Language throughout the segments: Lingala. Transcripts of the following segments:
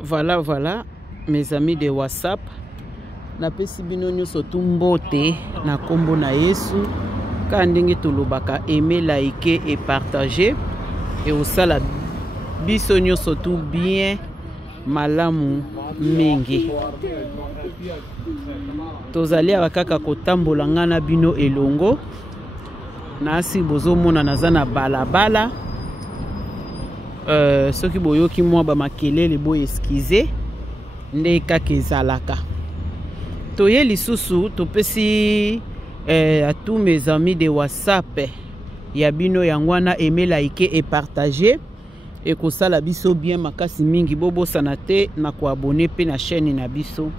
Voilà, mes amis de WhatsApp. Napesi bino nyonso tumbote na kombo na Yesu. Ka ndenge tolobaka aimer, liker et partager. Et osala biso nyonso tout bien malamu mingi. Tozali akaka kotambola ngana bino elongo. Nasi bozo mona nazana balabala. Soki boyoki mwa ba makelele bo eskize nde kaka ezalaka. Toye lisusu topesi à tous mes amis de WhatsApp ya bino yangwana aimer, liker et partager et kosala biso bien makasi mingi bobo sanate na ko abonner pe na chaîne na biso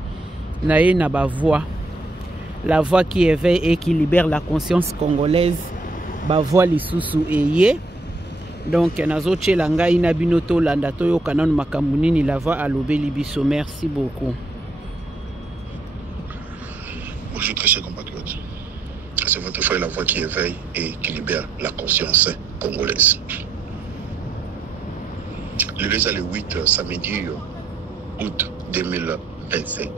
na ye na ba voix, la voix qui éveille et qui libère la conscience congolaise, ba voix lisusu eye. Donc nazo tchela ngai na bino to landa to yo kanon makamunini la voix alobeli biso. Merci beaucoup. Bonjour très chers compatriotes. C'est votre frère La Voix qui éveille et qui libère la conscience congolaise. Le lundi le 8 samedi août 2025.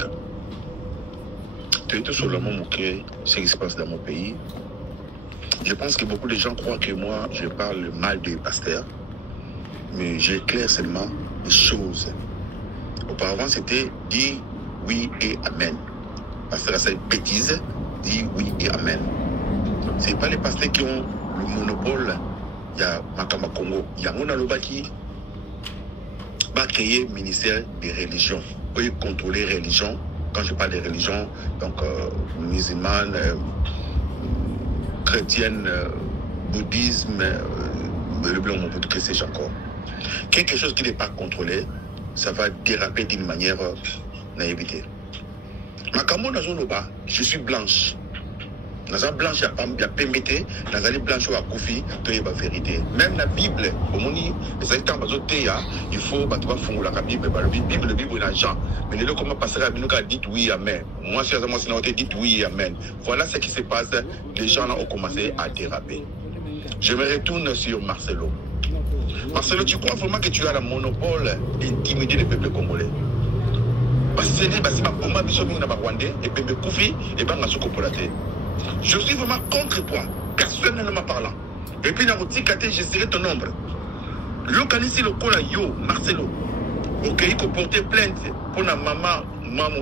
Tu es tout seulement moqué ce qui se passe dans mon pays. Je pense que beaucoup de gens croient que moi je parle mal des pasteurs, mais j'éclaire seulement les choses. Auparavant c'était dit oui et amen. Pasteur, c'est une bêtise, dit oui et amen. Ce n'est pas les pasteurs qui ont le monopole. Il y a Makama Congo, il y a Monaloba qui va créer le ministère des religions. Peut contrôler les religions. Quand je parle des religions, donc musulmanes, chrétienne, bouddhisme, le blanc, on peut tout ces encore. Quelque chose qui n'est pas contrôlé, ça va déraper d'une manière naïveté. Makambo nazonoba, je suis blanche. Naza blanche, il y a PMT, Nazali blanche ou à Koufi, tu es la vérité. Même la Bible, au moni, les habitants il faut fondre la Bible, le Bible est l'argent. Mais les gens comment passer à Binuka dit oui, amen. Moi, si moi, dit oui, amen. Voilà ce qui se passe. Les gens ont commencé à déraper. Je me retourne sur Marcelo. Marcelo, tu crois vraiment que tu as le monopole d'intimider le peuple congolais? Je suis vraiment contre toi, personnellement parlant. Et puis, dans le je serai ton ombre. Localisez le cola yo, Marcelo. Ok, il faut porter plainte pour la maman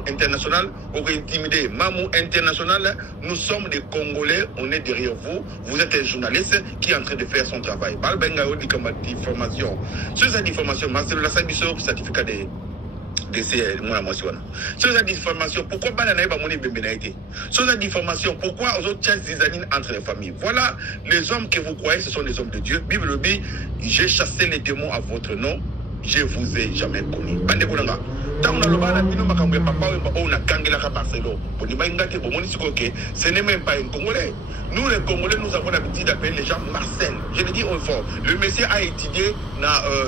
internationale, pour intimider maman internationale. Nous sommes des Congolais, on est derrière vous. Vous êtes un journaliste qui est en train de faire son travail. Balbenga dit comme d'information. Sur cette information, Marcelo, la certificat de c'est moi sur la diffamation, pourquoi sur la diffamation, pourquoi aux autres zizanines entre les familles? Voilà les hommes que vous croyez, ce sont des hommes de Dieu. Bible dit, j'ai chassé les démons à votre nom, je vous ai jamais connu. Ce n'est même pas un Congolais. Nous les Congolais, nous avons l'habitude d'appeler les gens Marcel. Je le dis au fort. Le monsieur a étudié,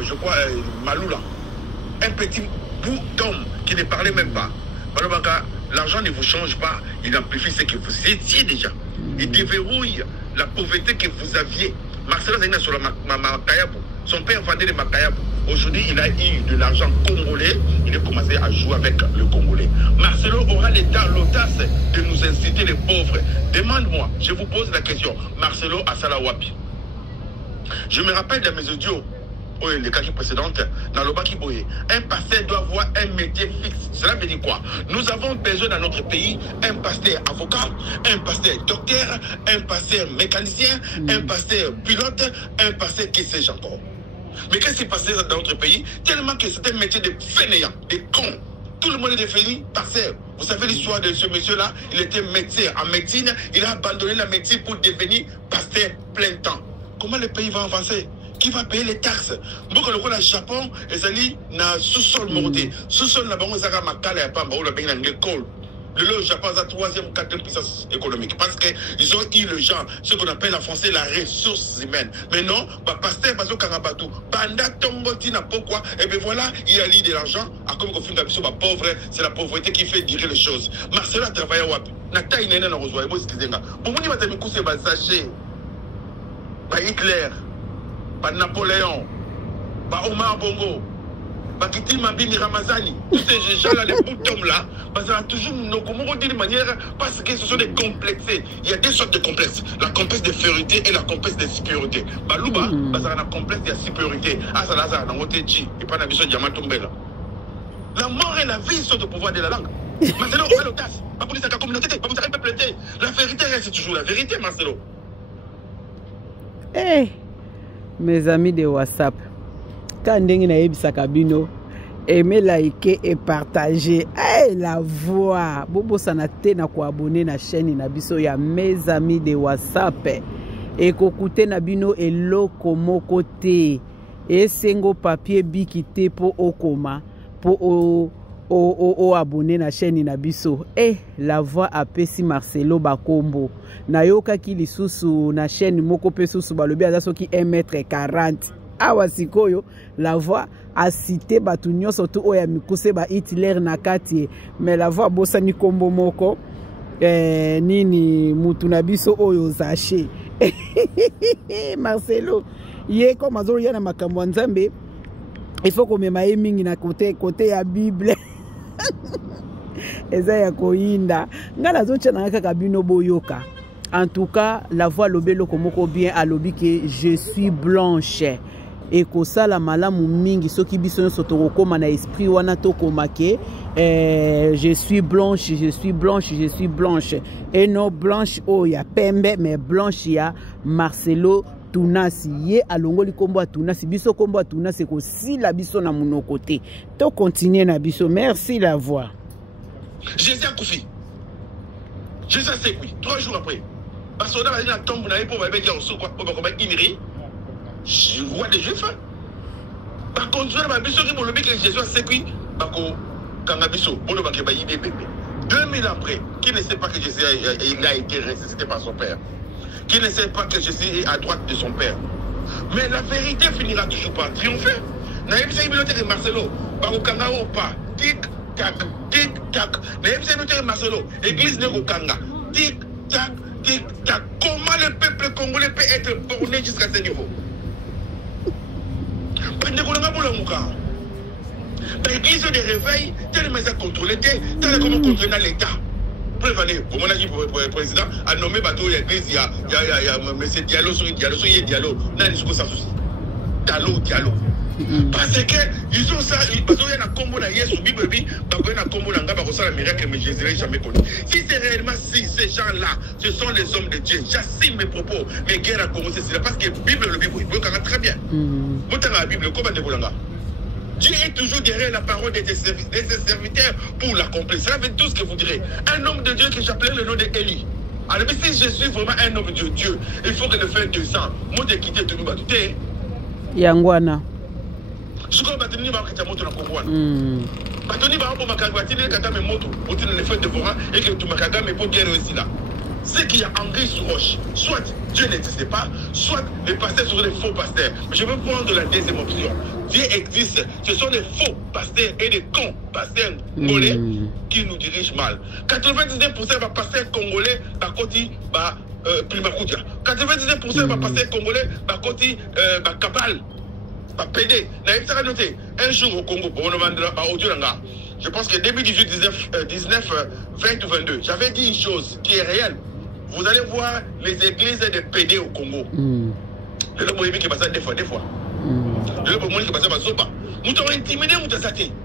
je crois, Maloula. Un petit bout d'homme qui ne parlait même pas. L'argent ne vous change pas, il amplifie ce que vous étiez déjà. Il déverrouille la pauvreté que vous aviez. Marcelo Zagna sur la Makayabu. Son père vendait des Makayabu. Aujourd'hui, il a eu de l'argent congolais. Il a commencé à jouer avec le Congolais. Marcelo aura l'audace de nous inciter les pauvres. Demande-moi, je vous pose la question. Marcelo à Salawapi. Je me rappelle de mes audios. Les cas précédentes, dans le Baki Boye, un pasteur doit avoir un métier fixe. Cela veut dire quoi? Nous avons besoin dans notre pays un pasteur avocat, un pasteur docteur, un pasteur mécanicien, un pasteur pilote, un pasteur qui sais-je encore. Mais qu'est-ce qui s'est passé dans notre pays? Tellement que c'est un métier de fainéants, de cons. Tout le monde est devenu pasteur. Vous savez l'histoire de ce monsieur-là? Il était médecin en médecine, il a abandonné la médecine pour devenir pasteur plein temps. Comment le pays va avancer? Qui va payer les taxes? Beaucoup le Japon, ils allaient dans sous-sol monté. Sous-sol, là-bas, on a makala et pamba, on a bien une école. Le Japon a la 3e ou 4e puissance économique. Parce qu'ils ont eu le genre, ce qu'on appelle en français la ressource humaine. Mais non, pasteur Bazo Karabatou, Panda Tongotina, pourquoi? Et bien voilà, il a lié de l'argent. À comme qu'on fait une pauvre, c'est la pauvreté qui fait dire les choses. Marcelo a travaillé à Wapi. Nata Inena n'a rejoint. Moi, excusez-moi. Pour moi, il m'a dit que sachet. Hitler. Par Napoléon, par Omar Bongo, Bakiti Mabini Ramazani, tous ces gens-là, les boutons-là, ça a toujours nos dire de manière parce que ce sont des complexés. Il y a deux sortes de complexes. La complexe de férité et la complexe de supériorité. Balouba, ça a un complexe de supériorité. Ah, ça a un oteji. Et pas d'ambition diamatombela. La mort et la vie sont au pouvoir de la langue. Marcelo, on a l'audace. Pas pour sa communauté, pas pour sa peuple. La vérité reste toujours la vérité, Marcelo. Eh, mes amis de WhatsApp, quand vous avez Sakabino, aimez, liker et partager. Hey, la voix. Bobo sanate na ko abonner na chaîne na biso ya mes amis de WhatsApp. Et kokute na bino eloko moko te. Et sengo papier bikite po okoma po o abonner na chaîne na biso. Eh, la voix apesi Marcelo Bakombo. Nayoka ki lisusu na chaîne moko pe susu balobi azaso ki 1m40. Awa sikoyo la voix a cité batu nyonso tu oya mikuse ba Hitler na kati, mais la voix bosa ni kombo moko nini mutu na biso oyo zache. Marcelo ye comme azoro yana makambo nzambe, il faut qu'on me mingi na côté ya Bible. Eza ya koinda ngala zocha na kaka bino boyoka. En tout cas, la voix lobelo komoko bien a lobi que je suis blanche. Et que ça la malamu mingi soki biso soto koma na esprit wana to komake je suis blanche, je suis blanche, je suis blanche. Et non blanche oh ya pembe, mais blanche ya Marcelo Tunasi ye alongoli kombo Tunasi biso kombo Tunasi ko si la biso na mono côté. To continuer na biso. Merci la voix. Jésus a Koufi. Jésus a Sekwi. 3 jours après. Parce qu'on a dit tombe na pour dire au quoi pour comme Inri. Roi des Juifs. Par contre, ma biso qui le que Jésus a Sekwi bako kangabiso pour le bakeba bébé. 2000 après, qui ne sait pas que Jésus a été ressuscité par son père. Qui ne sait pas que Jésus est à droite de son père. Mais la vérité finira toujours par triompher. Naïm sa bibliothèque de Marcelo, bako kangao pas. Tic tac, tic tac. Naïm sa bibliothèque de Marcelo, église de Kanga. Tic tac, tic tac. Comment le peuple congolais peut être borné jusqu'à ce niveau? L'église de réveil, tellement ça contrôlé, tellement comment contrôler l'État. Prévenez, comme on a dit pour le président, a nommé bateau l'église, il y a M. Diallo sur Diallo, n'a discours sans souci. Diallo. Parce que ils ont ça, parce qu'il y a un combo là, hier sur Bible, il y a un combo là, il y a un miracle, mais je ne l'ai jamais connu. Si c'est réellement si ces gens-là, ce sont les hommes de Dieu, j'assume mes propos, mes guerres a commencé, c'est parce que la Bible, il peut très bien. Vous avez la Bible, comment vous l'avez? Dieu est toujours derrière la parole de ses serviteurs pour l'accomplir. Cela veut tout ce que vous direz. Un homme de Dieu que j'appelais le nom d'Élie. Alors, si je suis vraiment un homme de Dieu, il faut que le faire 200. Moi, je quitte tout le monde. Yangwana. Je crois que je vais quitter moto na Kongwana. Batoni va pour makagwatine kata me moto, pour le fait de voir et que tu makaga mais pour guerre aussi là. Ce qu'il y a anguille sur roche, soit Dieu n'existe pas, soit les pasteurs sont des faux pasteurs. Mais je veux prendre la deuxième option. Dieu existe, ce sont des faux pasteurs et des cons pasteurs congolais qui nous dirigent mal. 99% des pasteurs congolais, par contre, Primakoudia. 99% des pasteurs congolais, par contre, Kabal. PD. Un jour au Congo, je pense que début 18, 19, 20 ou 22, j'avais dit une chose qui est réelle. Vous allez voir les églises de PD au Congo. Le lobo qui passe des fois. Le lobo qui passe pas. Nous t'avons intimidé,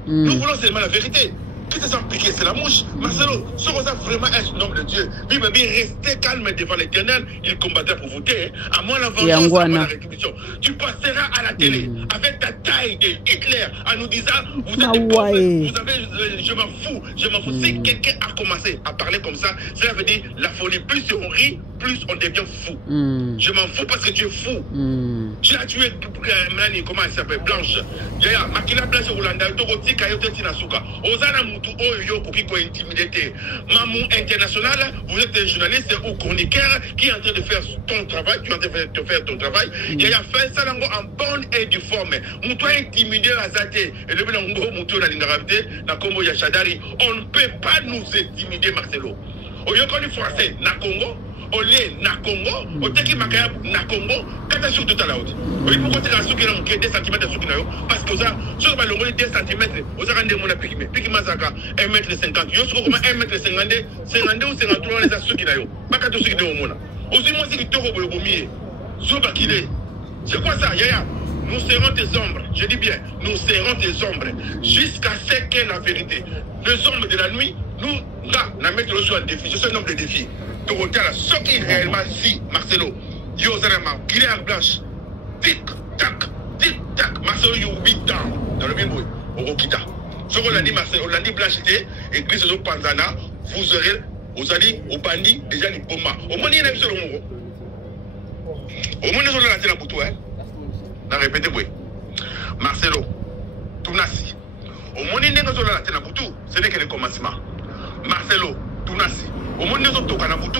nous voulons seulement la vérité. Qui te sent piqué, c'est la mouche. Marcelo, ce qu'on a vraiment un homme de Dieu. Bible dit restez calme devant l'Éternel, il combattra pour vous. À moi la vengeance, à moi la rétribution. Tu passeras à la télé avec ta taille de Hitler en nous disant vous êtes des pauvres, vous avez, je m'en fous. Si quelqu'un a commencé à parler comme ça, cela veut dire la folie. Plus on rit, plus on devient fou. Je m'en fous parce que tu es fou. Tu as tué comment elle s'appelle, Blanche. Yaya, Makila Blanche Rolanda, Toroti Kayote Tinasuka. Ozana Moutou Oyo Kokiko intimidé. Mamou international, vous êtes un journaliste ou chroniqueur qui est en train de faire ton travail, tu es en train de faire ton travail. Yaya fait ça en bonne et due forme. Moutou intimidé à Zate. Et le Benango Moutou na Lingaravité, na Kombo Yachadari. On ne peut pas nous intimider, Marcelo. Au lieu qu'on est français, na Congo. au lieu na Congo, au teki makaya na Congo, kata sur tout à la haute. Oui, pourquoi tu as souki na mouké 2 cm de souki na yo? Parce que ça, sur le longueur 2 cm, vous avez rendez-vous na pikime. Pikime zaka 1,50 m. Yo sur comment 1,50 m, 52 ou 53 les souki na yo. Pas kata souki de mona. Aussi moi c'est qui toro boyo bomié. Zoba kile. C'est quoi ça, Yaya? Nous serons tes ombres, je dis bien, nous serons tes ombres, jusqu'à ce qu'est la vérité. Les ombres de la nuit, nous, là, nous mettons sur un défi, je suis un homme de défi. Donc, on a ce qui réellement, si, Marcelo, yo, Zarema, qu'il est en blanche, tic, tac, Marcelo, you beat down, dans le même bruit, au Rokita. Ce qu'on a dit, Marcelo, on a dit blanchité, église de Panzana, vous aurez, vous allez dit, au bandit, déjà, les Poma. Au moins, il y a un seul mot. Au moins, nous avons la tête à bouton, hein. Na répété oui. Marcelo, Tunasi. Au moins nous sommes là na butu, ce n'est que le commencement. Marcelo, Tunasi. Au moins nous sommes toka na butu,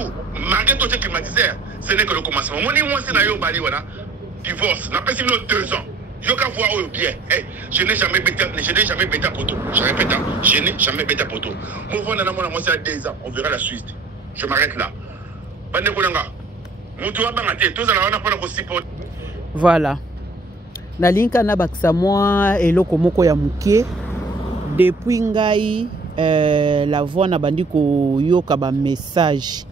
malgré tout ce climatiseur, ce n'est que le commencement. Au moins moi c'est na yo bali wana. Divorce, n'a pas si 2 ans. Je can voir au bien. Je n'ai jamais bêta poto. Je répète, je n'ai jamais bêta poto. Mon voix na moi c'est à 2 ans, on verra la suite. Je m'arrête là. Bande kolanga. Mutu wa bangate, tous ala wana pona ko support. Voilà. Na linka na bakisa mwa eloko moko ya mukie depuis ngai la voix na bandi ko yoka ba message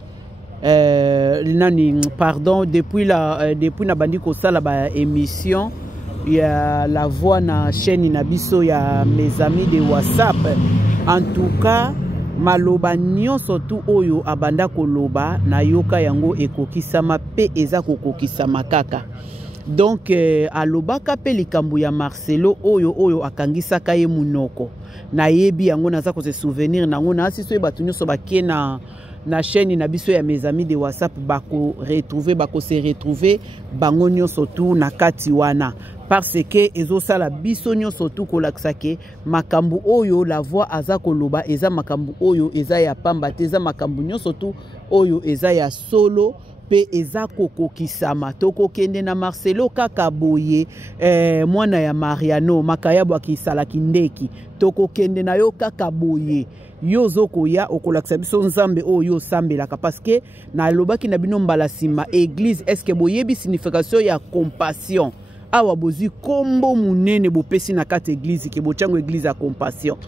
nani pardon depuis na bandi ko sala ba émission ya la voix na chaîne na biso ya mes amis de WhatsApp. En tout cas maloba nyonso tu oyo abanda koloba na yoka yango ekokisama pe eza kokokisama kaka. Donc alobaka pe likambo ya Marcelo oyo akangisaka ye munoko na yebi yango naza ko se souvenir nango na asiso batu nyonso bakie na chaîne na biso ya mes amis de WhatsApp bako se retrouver bango nyonso tu na kati wana parce que ezosala biso nyonso tu kolakisa ke makambo oyo la voix aza koloba eza makambo oyo eza ya pamba te eza makambo nyonso tu oyo eza ya solo pe eza kokokisama toko kende na Marcelo kaka boye mwana ya Mariano makayabo akisala kindeki toko kende na yo kaka boye yo zoko ya okolakisa biso nzambe oyo sambelaka parce que na lobaki na bino mbala sima église est-ce que boyebi signification ya compassion awa bozi kombo munene bopesi na kati église ke bochango église ya compassion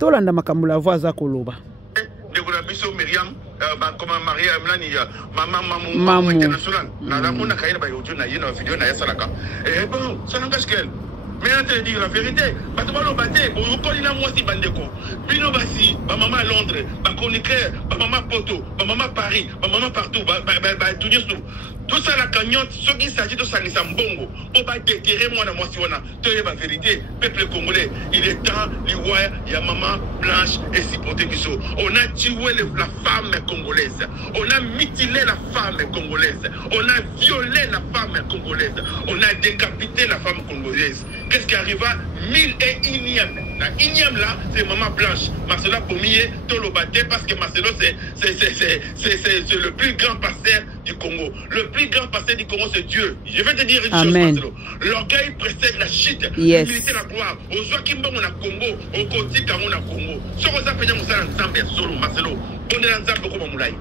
tolanda makambo la voix za koloba de la biso Myriam comme Maria maman international na la mona kaina ba yojo na yena video na yasalaka et bon ça n'engage qu'elle mais on te dit la vérité bato ba lo baté bo yokoli na mwasi bandeko bino basi ba maman à Londres ba chroniqueur ba maman Poto ba maman Paris ba maman partout ba tout ça la cagnotte ce qui s'agit de sangisa mbongo pour pas déterrer moi na mwasi wana to la vérité peuple congolais il est temps liwaya ya maman Blanche et Sipoté biso on a tué la femme congolaise on a mutilé la femme congolaise on a violé la femme congolaise on a décapité la femme congolaise. Qu'est-ce qui arriva 1001e la 1e là c'est maman Blanche Marcelo Pomier Tolobaté parce que Marcelo c'est le plus grand pasteur du Congo. Le plus grand pasteur du Congo c'est Dieu. Je vais te dire une chose Marcelo. L'orgueil précède la chute. L'humilité la gloire. Au soit kimba mon Congo, au côté quand on a Congo. Ce qu'on s'appelle nous ça ensemble solo Marcelo. On est ensemble comme moulay.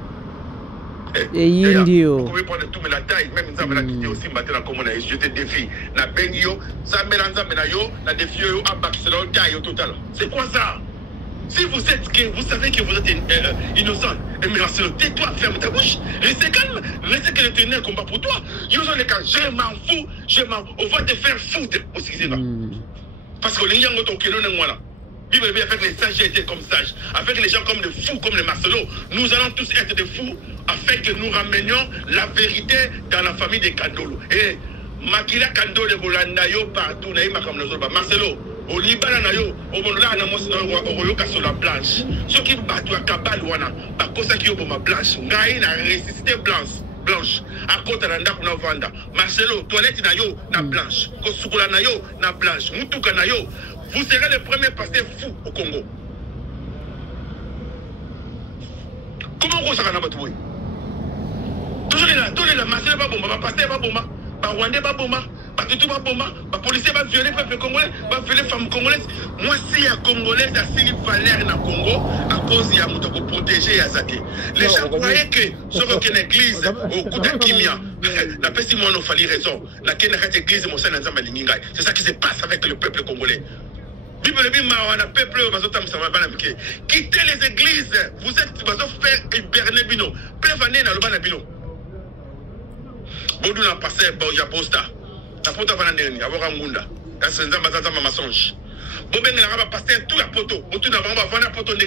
Et Indio. Vous pouvez prendre tout mais la taille même ça va quitter aussi battre la commune je te défie. Na bengio, ça mélange na yo, na défie yo abak c'est la taille au total. C'est quoi ça? Si vous êtes que vous savez que vous êtes innocent, mais Marcelo, tais-toi, ferme ta bouche, restez calme, restez que le tenir combat pour toi. Yo sont les cas, je m'en fous, on va te faire foutre aussi c'est là. Parce que les gens ont toqué le moi là. Bible avec les sages étaient comme sages, avec les gens comme des fous, comme les Marcelo, nous allons tous être des fous afin que nous ramenions la vérité dans la famille des Kandolo. Et Makila Kandolo Bolandayo partout, Naïma comme les autres. Marcelo, au Liban, au Mondola, au Royoka sur la blanche. Ceux qui battent à Kabalouana, par cause qui ont ma blanche, Naï a ressuscité blanche. À côté de la vanda. Marcelo, toilette na yo, na blanche. Kosukula na yo, na blanche. Mutuka na yo. Vous serez le premier pasteur fou au Congo. Comment vous serez là? Toujours là, Marcelo Baboma, pasteur Baboma, Rwandais Baboma, tout va bomba, les policiers vont violer le peuple congolais, vont violer les femmes congolaises. Moi, si il y a Congolais, il y a valeur dans le Congo, à cause il y a moto pour protéger les athées. Les gens croyaient que sur une église, au coup de Kimia, la personne moi nous fallait raison. La église, c'est ça qui se passe avec le peuple congolais. Quittez les églises, vous êtes faire hiberner bino. Prévenez dans le ban bino. Bon, nous avons passé à Posta. La photo va aller avoir un munda. C'est un mensonge. Bon, ben, on va passer tout la photo. On va vendre la photo de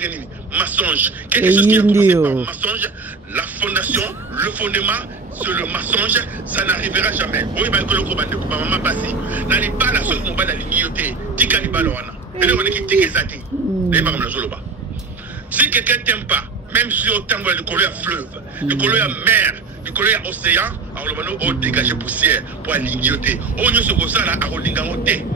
mensonge. Quelque chose qui a commencé par mensonge. La fondation, le fondement, c'est le mensonge. Ça n'arrivera jamais. Oui, ben, que le combat de maman passi. N'allez pas la seule combat de la lignoté. Tika li balona. Et là, on est qui tika zati. Si quelqu'un t'aime pas, même si on t'aime le collier à fleuve, le collier à mer, le collier à océan, alors on va dégager poussière pour lignoter. On y se ça là, à rolingamoté.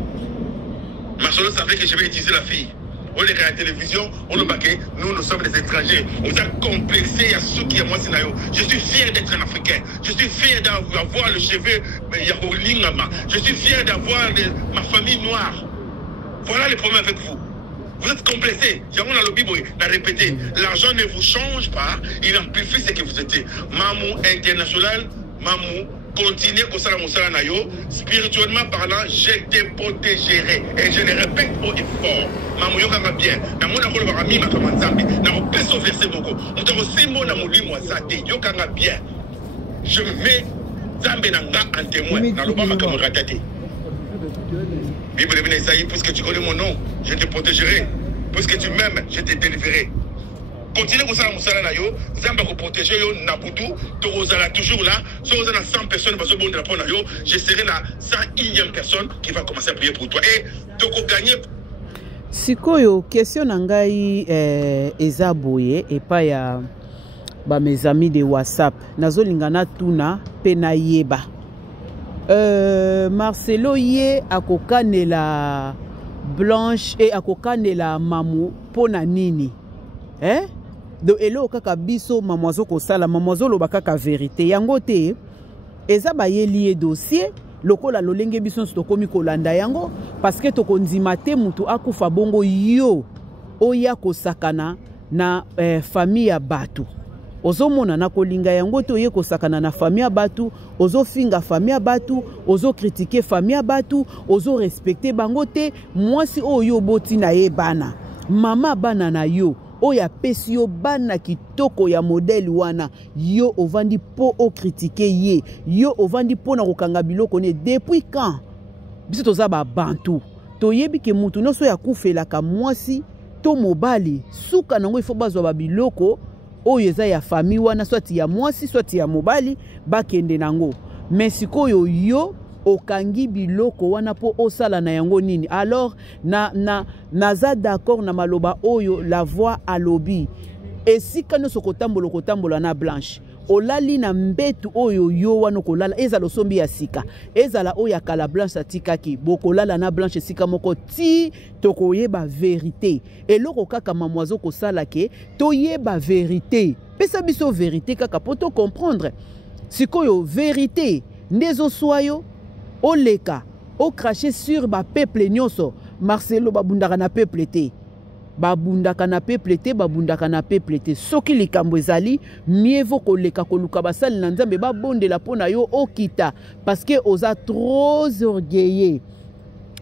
Ma solo savait que je vais utiliser la fille. On est à la télévision, on nous baquet, nous sommes des étrangers. On a complexé à ceux qui est moi Sinayo. Je suis fier d'être un Africain. Je suis fier d'avoir le cheveu Yarolingama. Je suis fier d'avoir ma famille noire. Voilà les problèmes avec vous. Vous êtes complexés. J'ai dans le Bible, l'a répété. L'argent ne vous change pas, il amplifie ce que vous êtes. Mamou international, Mamou, continuez comme ça mon salaire nayo. Spirituellement parlant, je te protégerai. Et je le répète haut et fort. Mamou yoka bien. Na mona ko ba mi ma kama nzambe. Na ko peso verser beaucoup. On te aussi mo na molimo zate yoka bien. Je mets Zambé nanga en témoin. Na lo ba kama ratate. Bible de Isaïe, puisque tu connais mon nom, je te protégerai. Puisque tu m'aimes, je te délivrerai. Continuez comme ça, mon salaire, Zamba pour protéger, Nabudu, Torozala toujours là. Si vous avez 100 personnes, je serai la 101e personne qui va commencer à prier pour toi. Et tu vas gagner. Sikoyo, question nangai eza boye et pas ya ba mes amis de WhatsApp. Nazo lingana tuna pena yeba. Marcelo ye akokane la Blanche et akokane la Mamou pona nini donc elo kaka biso mamozo ko sala mamozo lo bakaka vérité yango te eza ba yeli dossier lokola lolenge biso to komi kolanda yango parce que to kondima te mutu akufa bongo yo oya ko sakana na famille ya batu. Ozo mona na kolinga yango te oye kosakana na famille ya batu, ozo finga famille ya batu, ozo critiquer famille ya batu, ozo respecter bango te, mwasi oyo boti na ye bana. Mama bana na yo, oya pesi yo bana kitoko ya modèle wana, yo ovandi po o critiquer ye, yo ovandi po na kokanga biloko ne depuis quand? Biso toza ba bantu. Toyebi ke mutu no so ya kufelaka mwasi to mobali, suka nango ifo bazwa ba biloko. Oyo eza ya famille wana swati ya mwasi swati ya mobali bakende nango mais sikoyo yo okangi biloko wana po osala na yango nini alors naza d'accord na maloba oyo la voix alobi esika no kotambola na Blanche olali na mbetu oyo yo wana kolala ezala sombi ya sika ezala oya kala Blanche atikaki bokolala na Blanche sika moko ti tokoyeba vérité eloko kaka mamwazo kosala ke toyeba vérité pesa biso vérité kaka poto comprendre sikoyo vérité ndezo soyo oleka o cracher sur ba peuple nyonso Marcelo babundaka na peuple te babundaka na peuple te babundaka na peuple te soki likambo ezali mieux vaut koleka koluka basali na nzambe babondela pona yo okita parce que oza trop orgueilleux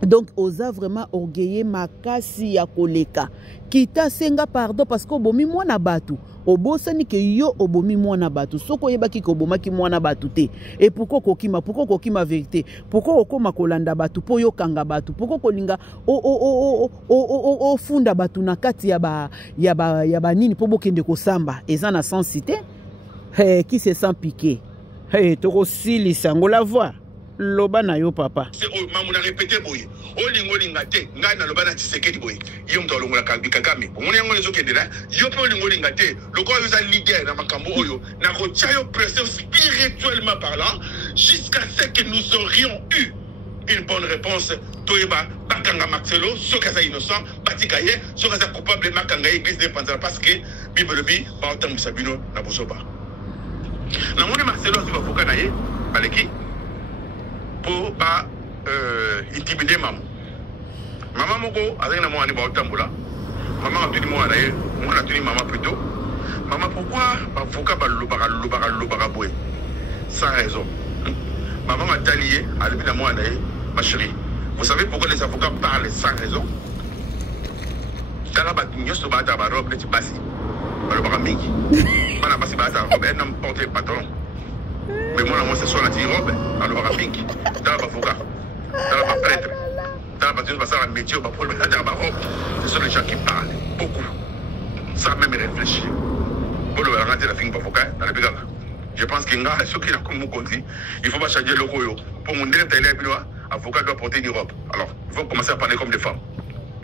donc oza vraiment orgueilleux makasi ya koleka kita senga pardon parce que obomi mwana batu obosani ke yo obomi mwana batu soko yebaki ko bomaki mwana batu te et pourquoi kokima vérité pourquoi okoma kolanda batu po yo kanga batu pourquoi kolinga o funda batu na kati ya ba nini po bokende ko samba eza na sensité qui se sent piqué toko silisa ngola voix loba na yo papa c'est mamu na répéter boye olingo lingate ngai na loba na Tshisekedi boye yo mto longola Kagame omoni yango lezo kendela yo pe olingo lingate loko yo za leader na makambo oyo na ko chayo pression spirituellement parlant jusqu'à ce que nous aurions eu une bonne réponse toyeba bakanga Marcelo sokaza innocent batikaye sokaza coupable makanga église de Panzala parce que bible bi ba otam sabino na bosoba na moni Marcelo ziba fukana ye aleki pour ba intimider maman. Maman moko avec na moi ni ba otambola. Maman a tenu moi d'ailleurs, moi a tenu maman plutôt. Maman pourquoi avocat ba lobaka boy sans raison. Maman m'a talié, elle est moi d'ailleurs, ma chérie. Vous savez pourquoi les avocats parlent sans raison? Dans la bataille, sur la robe, les passes. Pas le baramiki. Pas la passe, la robe, elle n'a pas porté patron. Mais moi, c'est sur la robe, dans le baramiki. Dans l'avocat, dans le prêtre. Dans la bataille, passer à un métier, dans la robe. Ce sont les gens qui parlent beaucoup. Ça même réfléchir. Pour le rentrer la fin de l'avocat, dans le bigala. Je pense qu'il y a ceux qui ont comme dit, il faut pas changer le coyo. Pour mon direct élève, l'avocat doit porter des robes. Alors, il faut commencer à parler comme des femmes.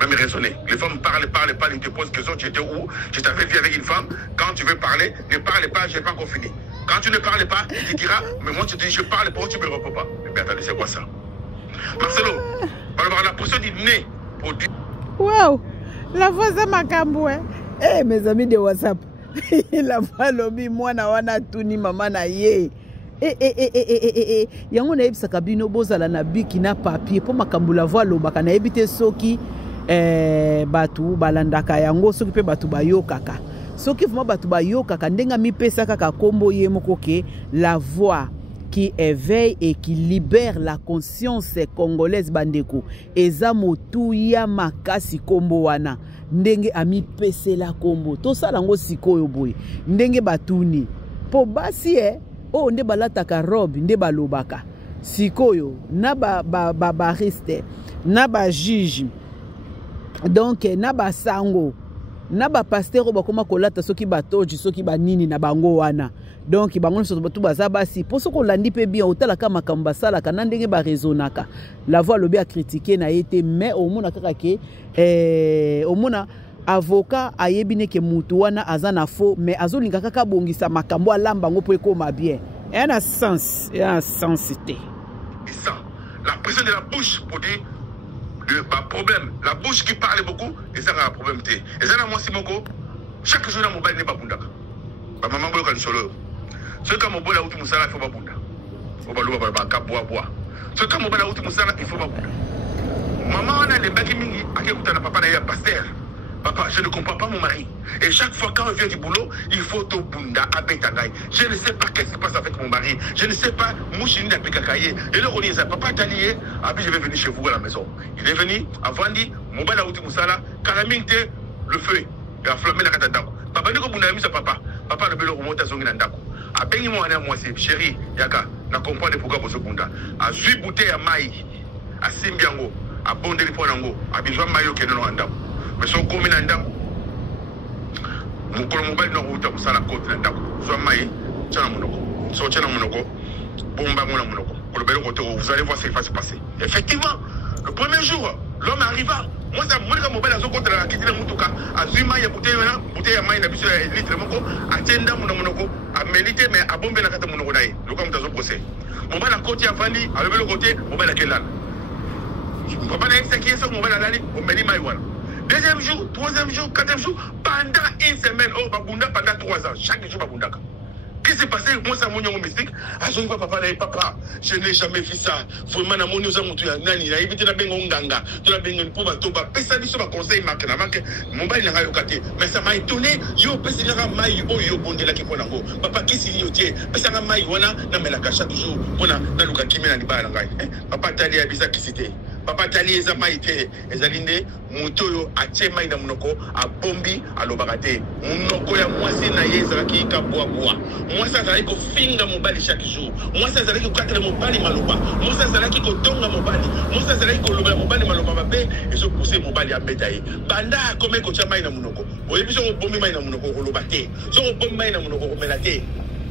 Même raisonner. Les femmes parlent, ils te posent question, tu étais où? Tu t'avais vu avec une femme. Quand tu veux parler, ne parle pas, je n'ai pas encore fini. Quand tu ne parles pas, tu diras, mais moi tu dis, je parle pas, tu ne me réponds pas. Mais attendez, c'est quoi ça? Marcelo, la position du nez pour dire. Waouh! La voix de Makambo, hein? Eh, mes amis de WhatsApp. La voix lobby, moi, na wana tuni maman na ye. Yango na yebisaka bino bozala na biki na papier po makambo la voix lobaka na yebite soki batu balandaka yango soki pe batu bayokaka. Soki vraiment batu bayokaka ndenga mipesa kaka kombo ye moko ke la voix qui éveille et qui libère la conscience congolaise bandeko. Eza motu ya makasi kombo wana. Ndenge ami pese la kombo. To salango sikoyo boy. Ndenge batuni. Po basi o nde balataka robe nde balobaka. Sikoyo na bariste na ba juge. Donc na ba sango na ba pasteur bakoma kolata soki batoji soki banini na bango wana. Donc bango so tout baza basi pour soko landi pe bien otalaka makambo basala kana ndenge ba raisonnaka. La voix lobi a critiqué na été mais au mona kaka ke au mona avocat ayebine ke mutu wana azana faux mais azolinga kaka bongisa makambo alamba ngo po ekoma bien. Il y a un sens, il y a un sensité. Et ça, la pression de la bouche pour dire le problème, la bouche qui parle beaucoup, et ça a un problème. Et ça, moi, c'est mon chaque jour, mon mobile n'est pas bunda. Ma maman, elle est solo. Ce que mon mobile a outil moussala, il faut pas bunda. Il faut pas l'oublier, bois. Ce que mon mobile a outil moussala, il faut pas bunda. Maman, on a les bagues mingi, à qui écouter papa d'ailleurs, pasteur. Papa, je ne comprends pas mon mari. Et chaque fois quand on vient du boulot, il faut tout bunda, à Betagaï. Je ne sais pas qu'est-ce qui se passe avec mon mari. Je ne sais pas, mouchini n'a plus qu'à cahier. Et là, on dit, papa t'a lié, après je vais venir chez vous à la maison. Il est venu, avant dit, mon bal a outi moussala, calamite, le feu. Il a flammé la catadako. Papa, nous, comme on a mis ça, papa. Papa, le bel remonte à son inandako. A peine moi, c'est chéri, Yaka, n'a compris pourquoi pour ce bunda. A 8 bouteilles à maï, à Simbiango, à Bondeliponango, à Bijoua Mayo, qui est dans l'andako. Mais son commun ndako mon colomobile no route pour ça la côte ndako soit maï tchana monoko so tchana monoko bomba mona monoko pour le bel côté vous allez voir ce qui va se passer. Effectivement le premier jour l'homme arriva moi ça mon mobile azo contre la kitine mutuka azuma ya bouteille ya maï na biso ya litre moko atenda monoko a mélité mais a bomber na kata monoko naï le comme tazo procès mobile à côté à vandi à le bel côté mobile à kelala papa na ex qui est sur mobile à dali au meni maï voilà. Deuxième jour, troisième jour, quatrième jour, pendant une semaine, oh, Babunda pendant 3 ans, chaque jour Babunda. Qu'est-ce qui s'est passé? Moi, c'est mon mystique. Ah, je ne papa, je n'ai jamais vu ça. Vraiment, na mon nous tu as nani, na évité la bengo nganga, tu la bengo pour batoba. Pesa biso ba conseil marque na marque. Mon bail n'a pas eu mais ça m'a étonné. Yo, pesa la maille, oh yo bonde la qui pour nango. Papa, qu'est-ce qu'il y a? Pesa la maille, wana, na me la chaque jour. Pona, na luka qui me na liba nangai. Papa, tali abisa qui c'était. Papa tali eza maite ezalinde mutoyo achema ina munoko a bombi alobakate munoko ya mwasi na yeza ki kabwa bwa mwasi azali ko finga mobali chaque jour mwasi azali ko katela mobali maloba mwasi azali ko tonga mobali mwasi azali ko loba mobali maloba mabe ezo pousser mobali abetaye banda comme ko chama ina munoko oyebi so bombi mai na munoko ko lobate so bombi mai na munoko ko melate.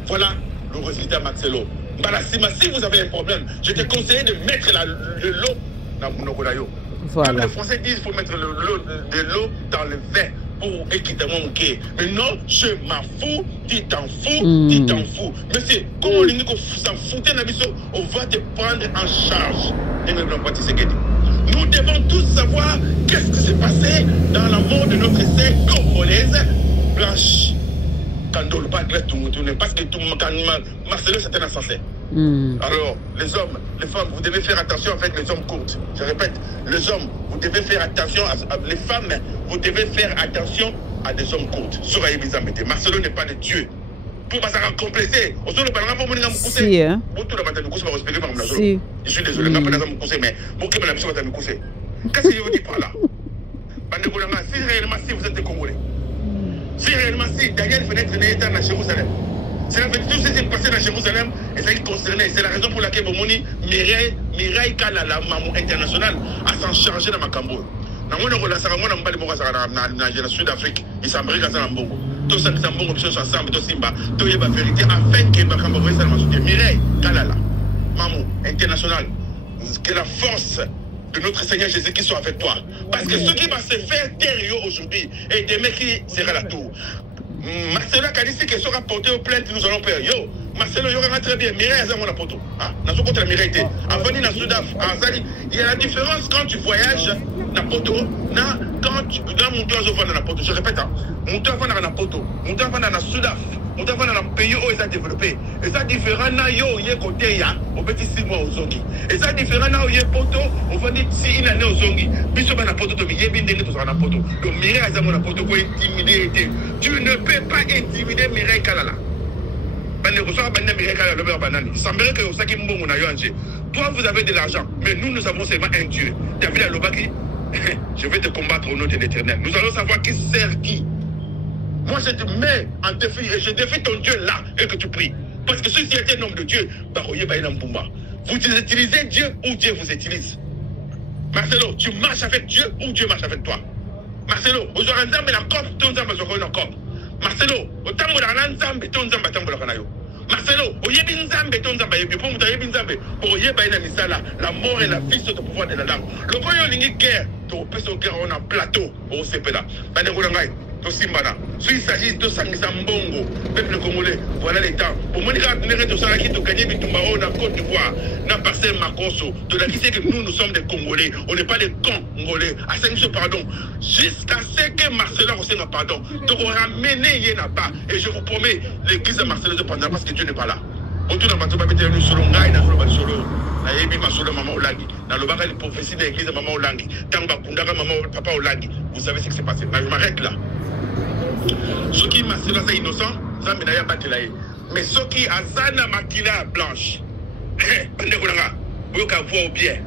Voilà le résultat Marcelo. Balasima, si vous avez un problème, je te conseille de mettre de l'eau. Voilà. Comme les Français disent, il faut mettre de l'eau dans le vin pour équitablement manquer. Mais non, je m'en fous, tu t'en fous, tu t'en fous. Mais c'est comme on dit qu'on s'en foutait, on va te prendre en charge. Nous devons tous savoir qu'est-ce qui s'est passé dans la mort de notre sœur congolaise, Blanche Kandolo, pas Grèce, parce que tout Marcelo c'était insensé. Alors, les hommes, les femmes, vous devez faire attention avec les hommes courts. Je répète, les hommes, vous devez faire attention les femmes, vous devez faire attention à des hommes courts. Soraï Bizambete. Marcelo n'est pas de Dieu. Pour pas s'en complacer. On se le parlera pour me coucher. Si, hein. Si. Je suis désolé, mais qu'est-ce que je vous dis par là? Si réellement si vous êtes des Congolais, si réellement si Daniel Fenêtre n'est pas à Jérusalem, c'est la tout ce qui s'est passé à Jérusalem et ça qui concerné. C'est la raison pour laquelle Bomoni Mireille Kalala, maman internationale, a s'en chargé dans ma cambo. Dans mon relation, moi, je suis en Sud-Afrique, ils s'embriquent à Zambongo. Tous ces Zambongo, ils sont ensemble, tous Simba, tous les vérités, afin que ma cambo soit ma soutien. Mireille Kalala, maman internationale, que la force de notre Seigneur Jésus-Christ soit avec toi. Parce que ce qui va se faire derrière aujourd'hui et demain qui sera la tour. Marcelo Kadisi qui sera porté aux plaintes, nous allons faire. Yo, Marcelo, il y aura très bien. Mireille, c'est mon apoto. Dans ce côté, la Mireille était. Avant, dans le Sud-Af, il y a la différence quand tu voyages dans Poto, quand tu montes dans la Poto. Je répète, monter avant dans la Poto, monter avant dans le Sud-Af, monter avant dans le pays où ils ont développé. Et ça différent, il y a côté, au petit 6 mois aux Zongi. Et ça différent, il y a Poto, on va dire si une année aux Zongi. Puis sur la Poto, il y a bien des gens dans la Poto. Donc, Mireille, c'est mon apoto pour intimider. Tu ne peux pas intimider Mireille Kalala. Toi, vous avez de l'argent, mais nous avons seulement un Dieu. David Alobaki, je vais te combattre au nom de l'Éternel. Nous allons savoir qui sert qui. Moi, je te mets en défi et je défie ton Dieu là et que tu pries. Parce que si tu es un homme de Dieu, vous utilisez Dieu ou Dieu vous utilise. Marcelo, tu marches avec Dieu ou Dieu marche avec toi. Marcelo, vous aurez un zambé dans le corps, ton zambé sur le corps. Marcelo, autant que vous avez un ton zambé, Marcelo, oyebi nzambe ton zamba yebi pour mutayebi nzambe pour yeba ina misala la mort et la vie sont au pouvoir de la langue. Le koyo lingi guerre, to peso guerre on a plateau au sepeda. Bande kolongai, to simbana. Si il s'agit de sangisa mbongo, peuple congolais, voilà les temps. Pour moi dire que to saraki to gagner bitumba on a Côte d'Ivoire, n'a passé Makoso, de la qui sait que nous sommes des Congolais, on n'est pas des Congolais. À ce pardon, jusqu'à ce que Marcelo reçoive pardon. Donc on ramener Yénapa et je vous promets l'église de Marcelo de pardon parce que Dieu n'est pas là. Autour d'un bateau, nous solo ngai na solo na yebi masolo maman Olangi. Dans le bagage de prophétie de l'église de maman Olangi. Tamba kundaka maman papa Olangi. Vous savez ce qui s'est passé. Mais je m'arrête là. Ce qui Marcelo c'est innocent, ça me n'a pas battu. Mais ce qui azana makila blanche. Bande kolanga, vous ka voir au bien.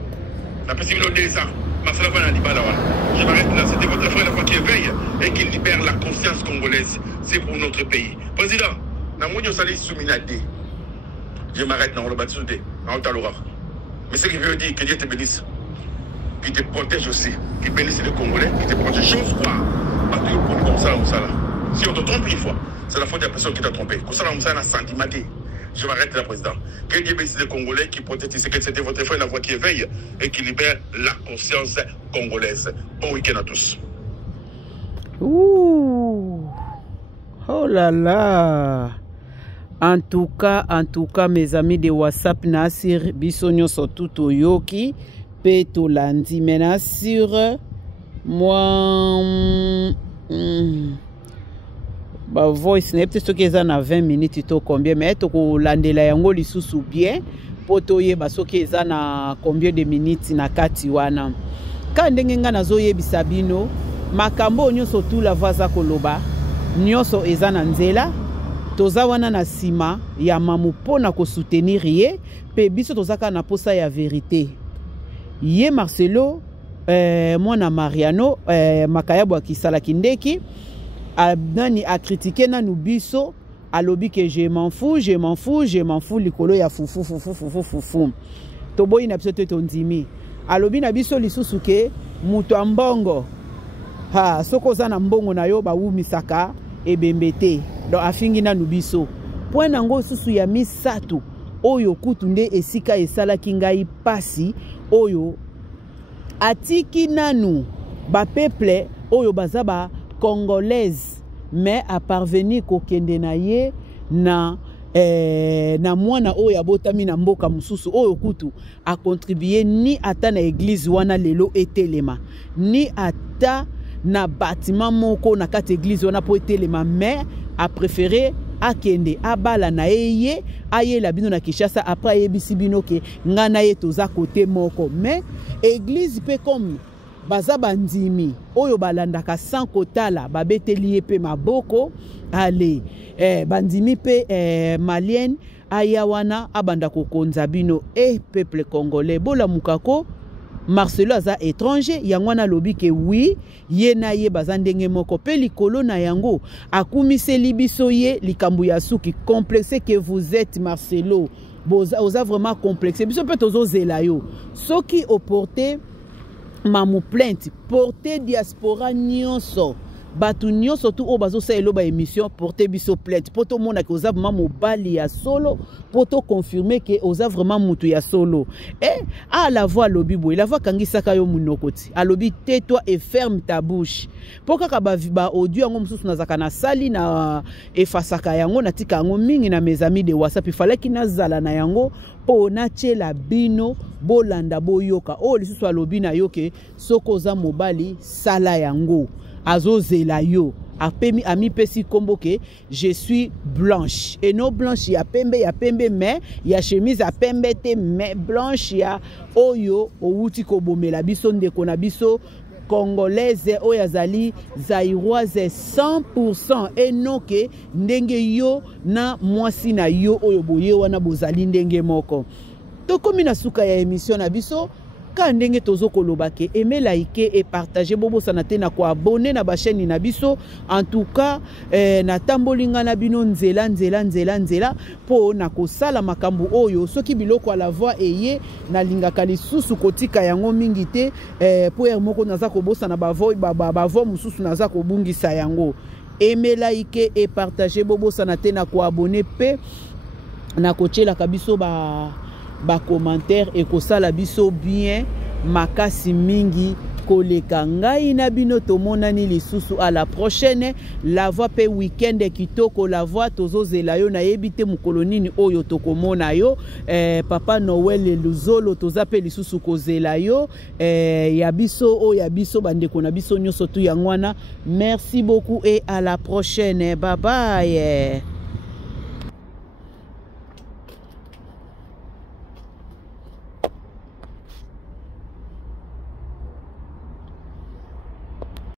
La possibilité de ça. Marcelo va na libala wala. Je m'arrête là, c'était votre frère la fois qui éveille et qui libère la conscience congolaise. C'est pour notre pays. Président, na monyo sali souminade. Je m'arrête dans le bâtiment de mais ce qui veut dire que Dieu te bénisse, qu'il te protège aussi, qu'il bénisse les Congolais, qu'il te protège. Chose quoi, parce que comme ça, si on te trompe une fois, c'est la faute de la personne qui t'a trompé. Comme ça, on a sentimenté. Je m'arrête là, président. Que Dieu bénisse les Congolais qui protègent, c'est que c'était votre frère, la voix qui éveille et qui libère la conscience congolaise. Bon week-end à tous. Ouh, oh là là. En tout cas, mes amis de WhatsApp, Nasir Bissonio sont tout au yoki, Peto Landi, mais Nasir, moi, bah, voice, n'est peut-être que ça na 20 minutes, il combien, mais tu ko landela yango li sous bien, poto ye baso que ça na combien de minutes na katiwana. Quand ndenga na zoye bisabino, makambo nyoso tout la vaza koloba, nyoso ezana nzela. Toza wana na sima ya mamu pona ko soutenir ye pe biso tozaka na posa ya vérité ye Marcelo mwana Mariano makayabo akisala kindeki nani a critiquer nanu biso alobi que je m'en fous likolo ya fufu to boyi na biso te tondimi alobi na biso lisusu ke mutu ambongo ha soko za na mbongo na yo ba wumisaka ebembete do afingi na nubiso point nango susu ya misatu oyo kutunde esika esala kingai pasi oyo atiki nanu ba peuple oyo bazaba congolaise mais a parvenir ko kende na ye na na mwana oyo abotami na mboka mususu oyo kutu a contribuer ni ata na église wana lelo etelema ni ata na bâtiment moko na kati église wana po etelema mais a préféré akende abala na ye aye la bino na Kinshasa après yebisi bino ke ngana ye toza côté moko mais église pe comme baza bandimi oyo balandaka sans kotala babeteli ye pe maboko ale bandimi pe malienne ayawana abanda kokonza bino peuple congolais bola mukako Marcelo aza étranger yangwana lobi ke oui ye na ye baza ndenge moko pe likolo na yango akumiseli biso ye likambu ya suki complexe que vous êtes Marcelo oza vraiment complexe biso pe tozo zela yo soki oporte mamu plainte porter diaspora nyonso batu nyonso tu o bazo sa eloba émission porter biso plainte poto mona ke oza vraiment mobali ya solo poto confirmer que oza vraiment mutu ya solo et à la voix lobi boy la voix kangisaka yo munokoti alobi tais-toi et ferme ta bouche poka ka ba audio yango mususu nazaka na sali na efasaka yango na tika yango mingi na mes amis de WhatsApp il fallait qu'il nazala na yango po na chela bino bolanda boyoka o lisusu alobi na yoke sokoza mobali sala yango azozela yo apemi ami pesi komboke je suis blanche et non blanche ya pembe mais ya chemise ya pembe te mais blanche ya oyo outi ko bomela biso ndeko na biso congolaise oyo azali zairoise 100% et non ke ndenge yo na mwasi na yo oyo boye wana bozali ndenge moko tokomi na suka ya émission na biso ka ndenge tozo kolobake aimer liker et partager bobo sanate na ko abonner na ba chaîne na biso en tout cas na tambolinga na bino nzela po na kosala makambo oyo soki biloko la voix eye na lingaka lisusu kotika yango mingi te po er moko naza ko bosa na ba voix mususu naza ko bungisa yango aimer liker et partager bobo sanate na ko abonner pe na kochela kabiso ba commentaire et kosala biso bien makasi mingi koleka ngai na bino tomonani lisusu à la prochaine la voix pe weekend kitoko la voix tozozela yo na yebite mukolonini oyo tokomona yo papa Noël Luzolo toza pe lisusu kozela yo ya biso o ya biso bandeko na biso nyoso tu yangwana merci beaucoup et à la prochaine bye bye